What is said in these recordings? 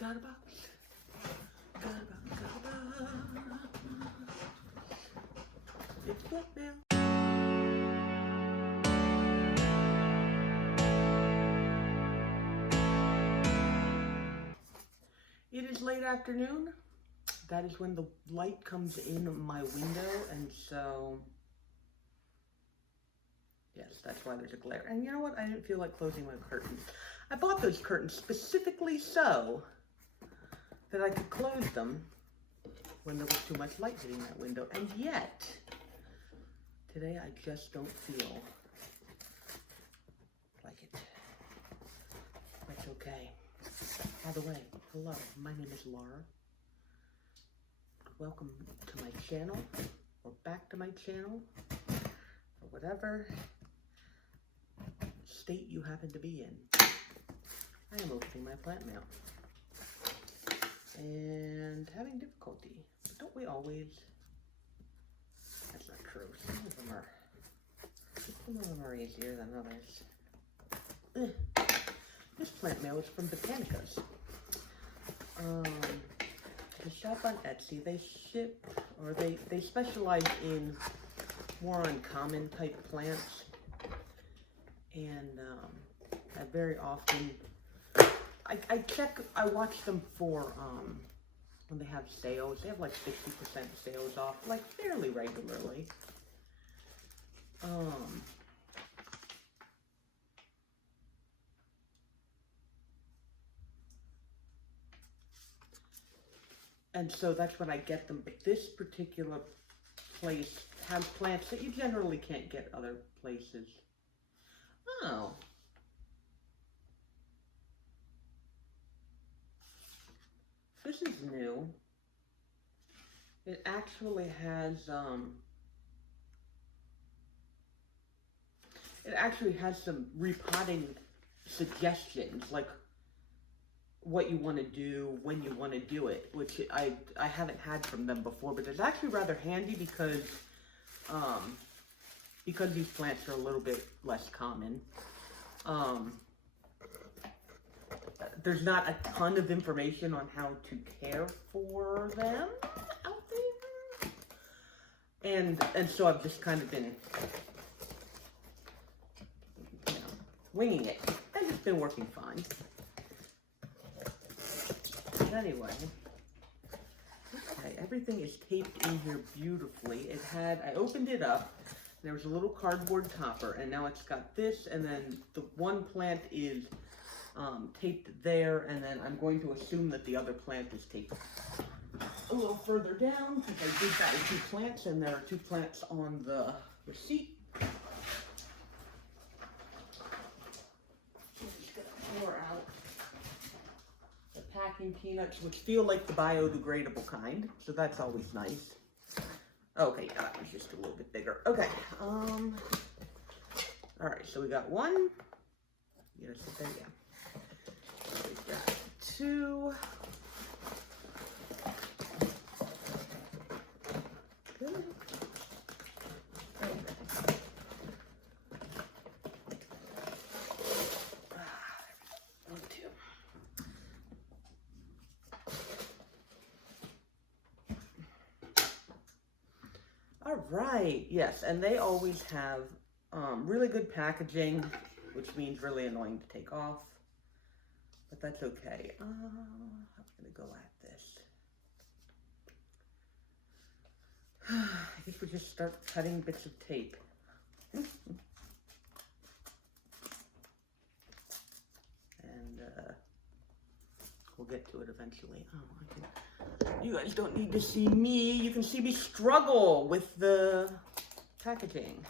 Got a box. Got a box. Got a box. It's blackmail. It is late afternoon. That is when the light comes in my window, and so yes, that's why there's a glare. And you know what? I didn't feel like closing my curtains. I bought those curtains specifically so that I could close them when there was too much light hitting that window. And yet, today I just don't feel like it. That's okay. By the way, hello, my name is Laura. Welcome to my channel, or back to my channel, or whatever state you happen to be in. I am opening my plant mail and having difficulty. But don't we always? That's not true. Some of them are easier than others. This plant mail is from Botanicaz. The shop on Etsy, they ship, or they specialize in more uncommon type plants. And I very often, I watch them for when they have sales. They have like 60% sales off, like fairly regularly. And so that's when I get them. But this particular place has plants that you generally can't get other places. Oh. This is new. It actually has some repotting suggestions, like what you want to do, when you want to do it, which I haven't had from them before, but it's actually rather handy because these plants are a little bit less common. There's not a ton of information on how to care for them out there, and so I've just kind of been, winging it, and it's been working fine. But anyway, okay, everything is taped in here beautifully. I opened it up, there was a little cardboard topper, and now it's got this, and then the one plant is taped there, and then I'm going to assume that the other plant is taped a little further down, because I did that with 2 plants, and there are 2 plants on the receipt. I'm just gonna pour out the packing peanuts, which feel like the biodegradable kind, so that's always nice. Okay, yeah, that one's just a little bit bigger. Okay, all right, so we got 1. You gonna sit there? Yeah. We got 2. Good. All right, yes, and they always have really good packaging, which means really annoying to take off, but that's okay. I'm gonna go at this. I guess we just start cutting bits of tape. And we'll get to it eventually. You guys don't need to see me. You can see me struggle with the packaging.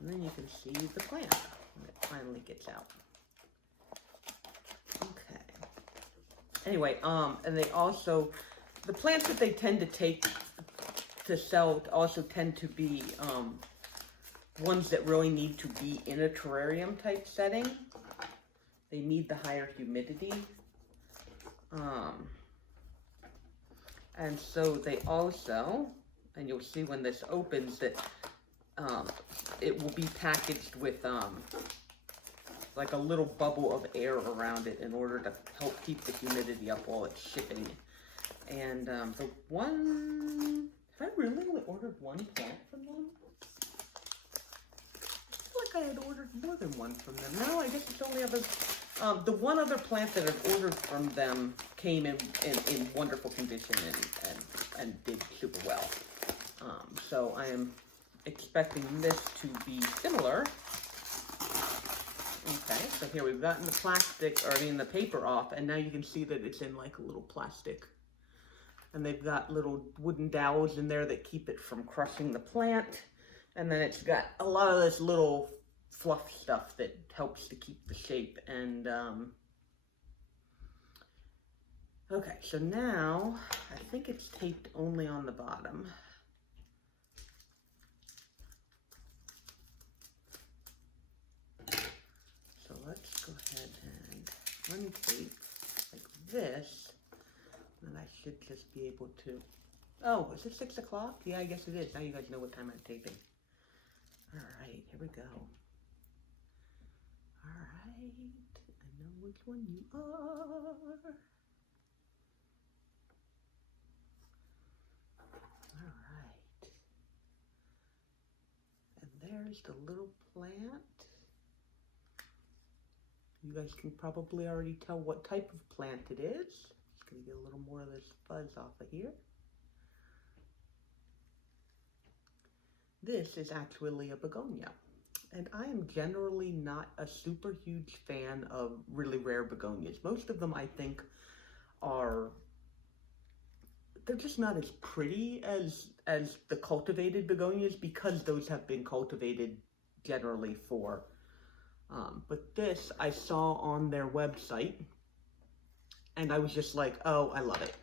And then you can see the plant when it finally gets out. Okay. Anyway, and they also, the plants that they tend to take to sell also tend to be ones that really need to be in a terrarium type setting. They need the higher humidity. And so they also, and you'll see when this opens that it will be packaged with like a little bubble of air around it in order to help keep the humidity up while it's shipping. And the one, have I really only ordered one plant from them? I feel like I had ordered more than one from them. No, I guess it's only other, the one other plant that I've ordered from them came in wonderful condition and did super well. So I am expecting this to be similar. Okay, so here we've gotten the plastic, or I mean the paper off, and now you can see that it's in like a little plastic. And they've got little wooden dowels in there that keep it from crushing the plant. And then it's got a lot of this little fluff stuff that helps to keep the shape. And, okay, so now I think it's taped only on the bottom. So let's go ahead and untape like this. And I should just be able to, oh, is it 6 o'clock? Yeah, I guess it is. Now you guys know what time I'm taping. All right, here we go. All right, I know which one you are. All right. And there's the little plant. You guys can probably already tell what type of plant it is. Just gonna get a little more of this fuzz off of here. This is actually a begonia. And I am generally not a super huge fan of really rare begonias. Most of them I think are, they're just not as pretty as the cultivated begonias because those have been cultivated generally for. But this I saw on their website and I was just like, oh, I love it.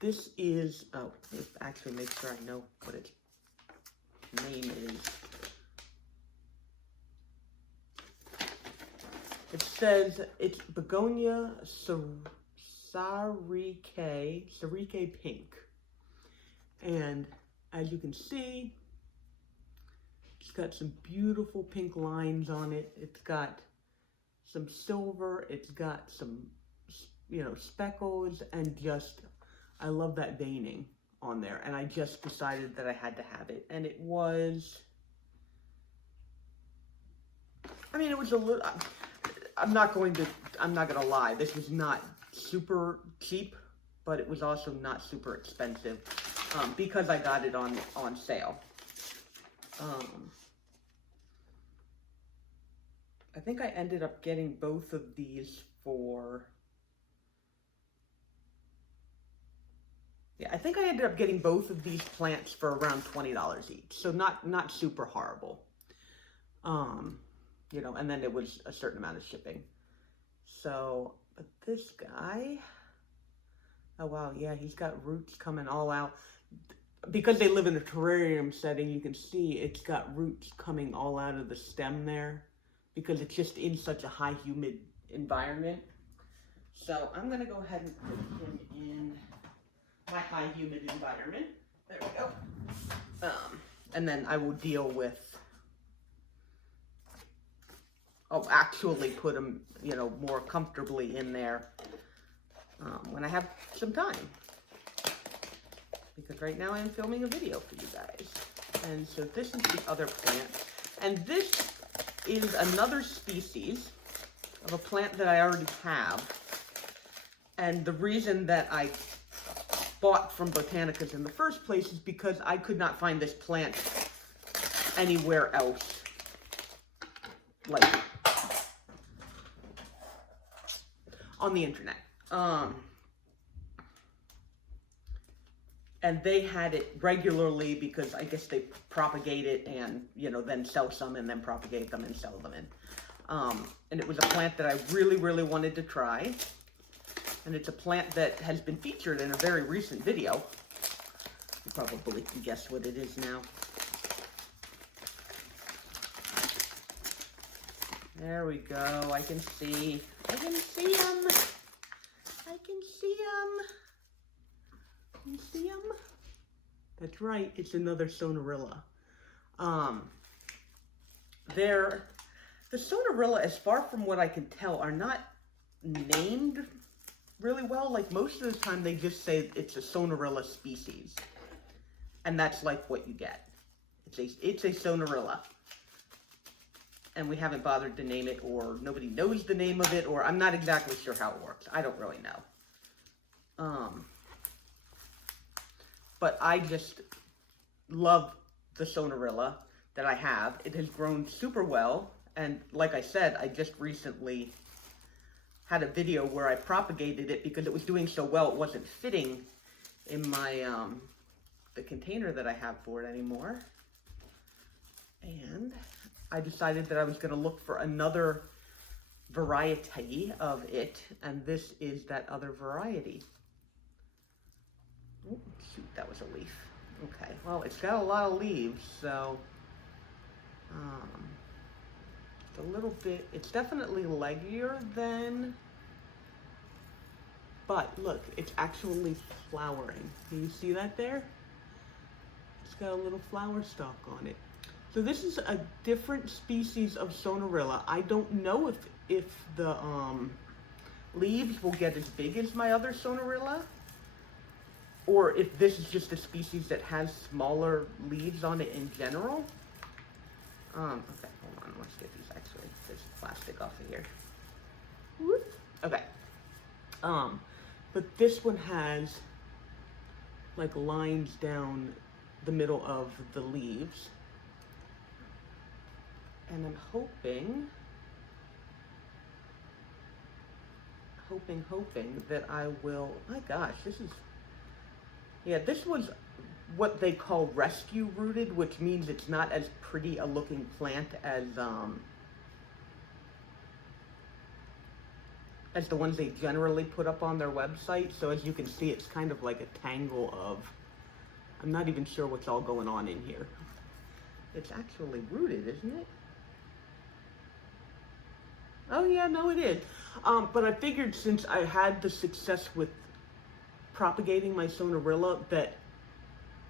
This is, oh, let's actually make sure I know what its name is. It says it's Begonia Sarike Pink. And as you can see, it's got some beautiful pink lines on it. It's got some silver. It's got some, you know, speckles, and just, I love that veining on there. And I just decided that I had to have it. And it was, I mean, it was a little, I'm not gonna lie. This was not super cheap, but it was also not super expensive because I got it on sale. I think I ended up getting both of these for, yeah, I think I ended up getting both of these plants for around $20 each. So not super horrible. You know, and then it was a certain amount of shipping. So, but this guy, oh wow, yeah, he's got roots coming all out. Because they live in a terrarium setting, you can see it's got roots coming all out of the stem there, because it's just in such a high humid environment. So I'm gonna go ahead and put him in my high humid environment. There we go. And then I will deal with, I'll actually put him, you know, more comfortably in there when I have some time. Because right now I am filming a video for you guys. And so this is the other plant. And this is another species of a plant that I already have. And the reason that I bought from Botanicaz in the first place is because I could not find this plant anywhere else like on the internet. And they had it regularly because I guess they propagate it and, you know, then sell some and then propagate them and sell them in. And it was a plant that I really, really wanted to try. And it's a plant that has been featured in a very recent video. You probably can guess what it is now. There we go. I can see. I can see him. I can see him. You see him? That's right. It's another Sonarilla. They're The Sonorilla, as far from what I can tell, are not named really well. Like, most of the time they just say it's a Sonorilla species. And that's like what you get. It's a Sonorilla. And we haven't bothered to name it, or nobody knows the name of it, or I'm not exactly sure how it works. I don't really know. But I just love the Sonorilla that I have. It has grown super well, and like I said, I just recently had a video where I propagated it because it was doing so well it wasn't fitting in my the container that I have for it anymore. And I decided that I was going to look for another variety of it, and this is that other variety. Oh, shoot, that was a leaf. Okay, well, it's got a lot of leaves, so it's a little bit, it's definitely leggier than, but look, it's actually flowering. Can you see that there? It's got a little flower stalk on it. So this is a different species of Sonorilla. I don't know if the leaves will get as big as my other Sonorilla, or if this is just a species that has smaller leaves on it in general. Okay, hold on, let's get this plastic off of here. Whoop. Okay. But this one has like lines down the middle of the leaves. And I'm hoping that I will, my gosh, this was what they call rescue rooted, which means it's not as pretty a looking plant as the ones they generally put up on their website. So as you can see, it's kind of like a tangle of, I'm not even sure what's all going on in here. It's actually rooted, isn't it? Oh yeah, no it is. But I figured since I had the success with propagating my Sonorilla that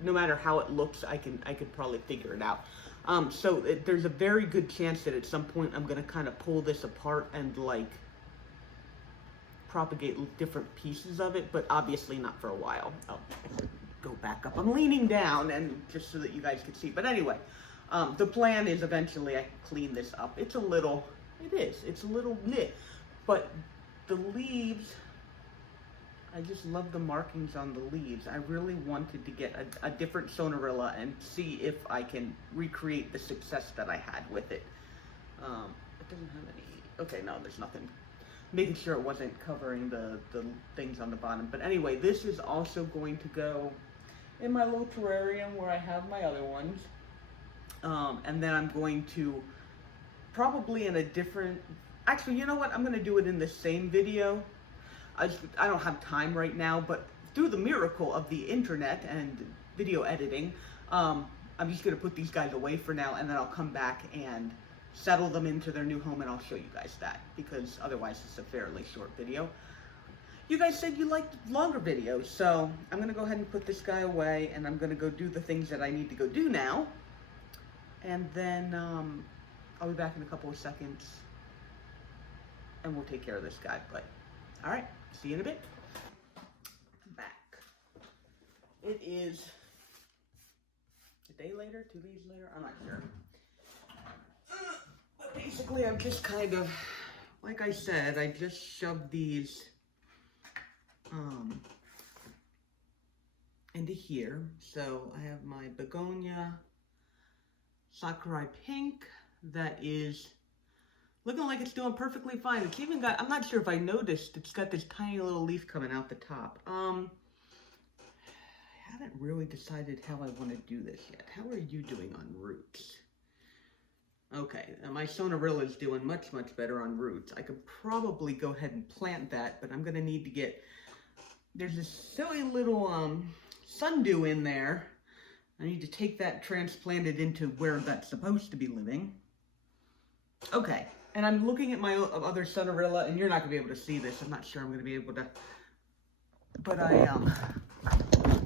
no matter how it looks, I could probably figure it out. There's a very good chance that at some point I'm gonna kind of pull this apart and like propagate different pieces of it, but obviously not for a while. I'll go back up. I'm leaning down and just so that you guys can see. But anyway, the plan is eventually I clean this up. It's a little nit, but the leaves, I just love the markings on the leaves. I really wanted to get a different Sonorilla and see if I can recreate the success that I had with it. It doesn't have any, okay, no, there's nothing. Making sure it wasn't covering the things on the bottom. But anyway, this is also going to go in my little terrarium where I have my other ones. And then I'm going to probably in a different, actually, you know what? I'm going to do it in the same video. I don't have time right now, but through the miracle of the internet and video editing, I'm just going to put these guys away for now, and then I'll come back and settle them into their new home, and I'll show you guys that, because otherwise it's a fairly short video. You guys said you liked longer videos, so I'm going to go ahead and put this guy away, and I'm going to go do the things that I need to go do now, and then I'll be back in a couple of seconds, and we'll take care of this guy. But all right, see you in a bit. I'm back. It is a day later, 2 days later, I'm not sure. But basically, I'm just kind of, like I said, I just shoved these into here. So I have my begonia Sakurai Pink that is looking like it's doing perfectly fine. It's even got, I'm not sure if I noticed, it's got this tiny little leaf coming out the top. I haven't really decided how I want to do this yet. How are you doing on roots? Okay, my Sonorilla is doing much, much better on roots. I could probably go ahead and plant that, but I'm going to need to get, there's this silly little sundew in there. I need to take that, transplant it into where that's supposed to be living. Okay, and I'm looking at my other Sonorilla, and you're not going to be able to see this. I'm not sure I'm going to be able to, but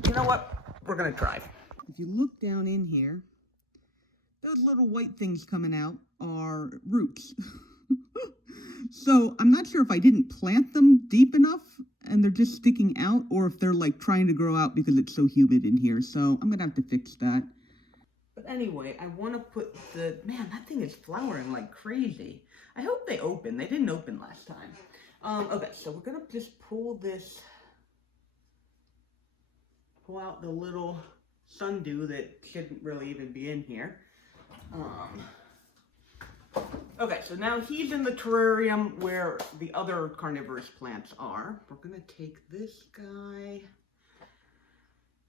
you know what? We're going to try. If you look down in here, those little white things coming out are roots. So I'm not sure if I didn't plant them deep enough and they're just sticking out, or if they're like trying to grow out because it's so humid in here. So I'm gonna have to fix that. But anyway, I want to put man, that thing is flowering like crazy. I hope they open. They didn't open last time. Okay, so we're gonna just pull out the little sundew that shouldn't really even be in here. Okay, so now he's in the terrarium where the other carnivorous plants are. We're gonna take this guy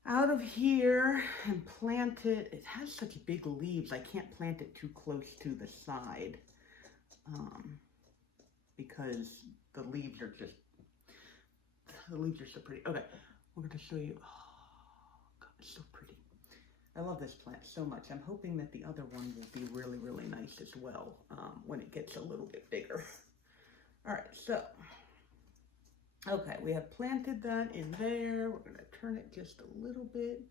out of here and plant it. It has such big leaves, I can't plant it too close to the side because the leaves are so pretty. Okay, we're gonna show you. Oh, God, it's so pretty. I love this plant so much. I'm hoping that the other one will be really, really nice as well when it gets a little bit bigger. All right, so, okay, we have planted that in there. We're gonna turn it just a little bit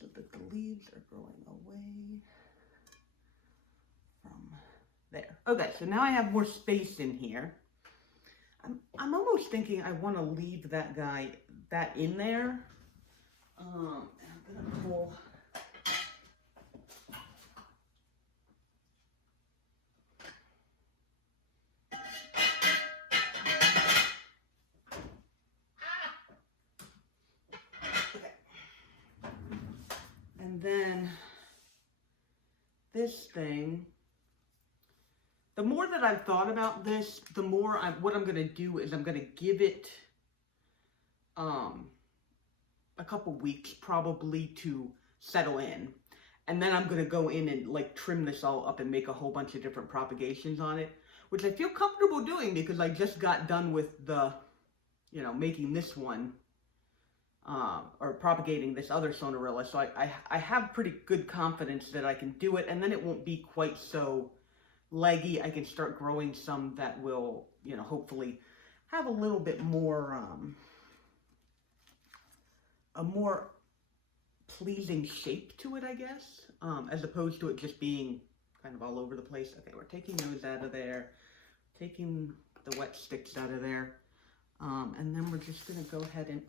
so that the leaves are growing away from there. Okay, so now I have more space in here. I'm almost thinking I want to leave that in there. I'm gonna pull. And then this thing, the more that I've thought about this, the more what I'm going to do is I'm going to give it a couple weeks probably to settle in. And then I'm going to go in and like trim this all up and make a whole bunch of different propagations on it, which I feel comfortable doing because I just got done with the, making this one. Or propagating this other Sonarilla, so I have pretty good confidence that I can do it, and then it won't be quite so leggy. I can start growing some that will, hopefully have a little bit more, a more pleasing shape to it, I guess, as opposed to it just being kind of all over the place. Okay, we're taking those out of there, taking the wet sticks out of there, and then we're just going to go ahead and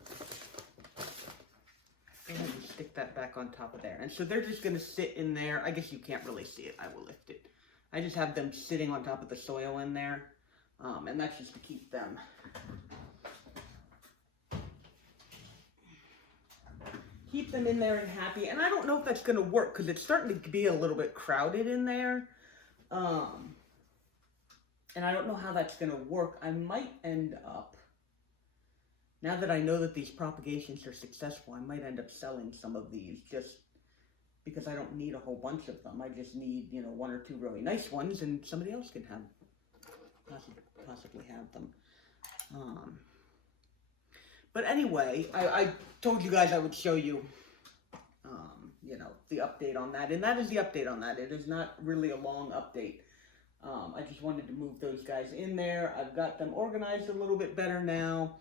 stick that back on top of there. And so they're just going to sit in there. I guess you can't really see it. I will lift it. I just have them sitting on top of the soil in there. And that's just to keep them in there and happy. And I don't know if that's going to work because it's starting to be a little bit crowded in there. And I don't know how that's going to work. I might end up, now that I know that these propagations are successful, I might end up selling some of these just because I don't need a whole bunch of them. I just need, one or two really nice ones, and somebody else can possibly have them. But anyway, I told you guys I would show you, the update on that, and that is the update on that. It is not really a long update. I just wanted to move those guys in there. I've got them organized a little bit better now.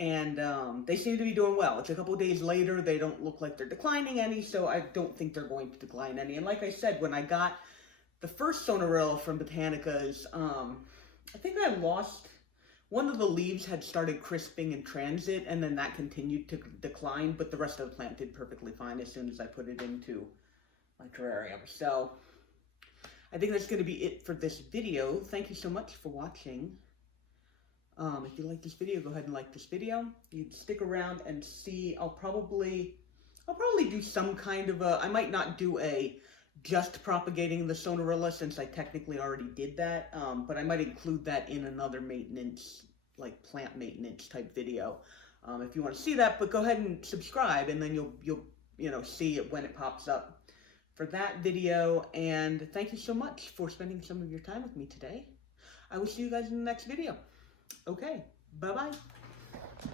And they seem to be doing well. It's a couple days later. They don't look like they're declining any, so I don't think they're going to decline any. And like I said, when I got the first Sonarilla from Botanicaz, I think I lost, one of the leaves had started crisping in transit, and then that continued to decline, but the rest of the plant did perfectly fine as soon as I put it into my terrarium. So I think that's going to be it for this video. Thank you so much for watching. If you like this video, go ahead and like this video. You stick around and see. I'll probably do some kind of I might not do a just propagating the Sonarilla since I technically already did that. But I might include that in another maintenance, like plant maintenance type video. If you want to see that, but go ahead and subscribe, and then you'll see it when it pops up for that video. And thank you so much for spending some of your time with me today. I will see you guys in the next video. Okay, bye-bye.